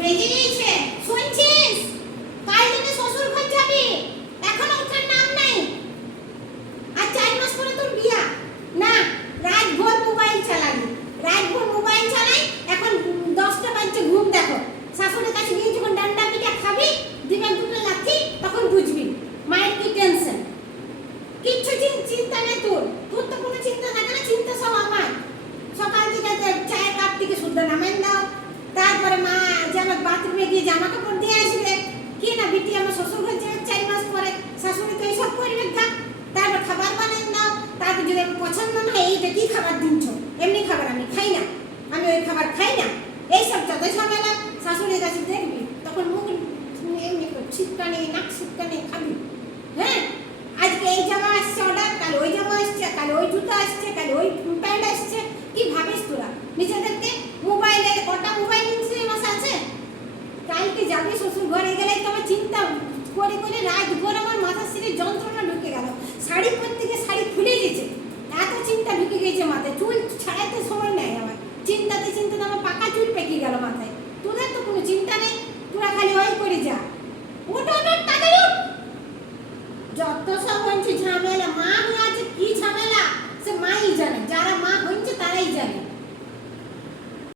বেজে গিয়েছে শুনছিস? কাল থেকে শ্বশুর ঘর যাবি, এখনো ওঠার নাম নাই। আর 4 মাস পরে তোর বিয়া। না, রাত ভোর মোবাইল চালাবি, রাত ভোর মোবাইল চালাই। এখন 10টা বাজছে, ঘুম দেখো। শাশুড়ির কাছে গিয়ে যখন ডান্ডা পিঠা খাবি, দিবেন দুটো লাথি, তখন বুঝবি মায়ের কি টেনশন। কিচ্ছু চিন্তা নেই তোর, তোর তো কোনো চিন্তা থাকে না, চিন্তা সব আমার। সকাল থেকে চায়ের কাপ থেকে শুদ্ধ নামেন দাও, তারপরে মা যেন বাথরুমে গিয়ে জামা কাপড় দিয়ে আসবে। কি না বিটি আমার শ্বশুর ঘর যাবে 4 মাস পরে, শাশুড়ি তো এইসব করবে না। তারপর খাবার বানাই দাও, তারপর যদি আমার পছন্দ না হয়, এইটা কি খাবার দিনছো, এমনি খাবার আমি খাই না, আমি ওই খাবার খাই না, এইসব যত ঝামেলা। শাশুড়ির কাছে দেখবি তখন মুখ এমনি ছিটকানি, নাক ছিটকানি খাবি। হ্যাঁ, আজকে এই জামা আসছে অর্ডার, কাল ওই জামা আসছে, কাল ওই জুতো আসছে, কাল ওই প্যান্ট আসছে। কি ভাবিস তোরা নিজেদেরকে? মোবাইলে কটা মোবাইল নিয়ে বসে আছে। কালকে যাবি শ্বশুর ঘরে, গেলে তোমার চিন্তা করে করে রাত ভোর আমার মাথার সিরে যন্ত্রণা ঢুকে গেল। শাড়ি পরতে গিয়ে শাড়ি খুলে গেছে, এত চিন্তা ঢুকে গেছে মাথায়। চুল ছাড়াতে সময় নেই আমার, চিন্তাতে চিন্তাতে আমার পাকা চুল পেকে গেল মাথায়। তোদের তো কোনো চিন্তা নেই, তোরা খালি ওই করে যা। ওটা তাড়াতাড়ি উঠ। যত সব হচ্ছে ঝামেলা, মা হয়ে আছে কি ঝামেলা সে মাই জানে, যারা মা হচ্ছে তারাই জানে।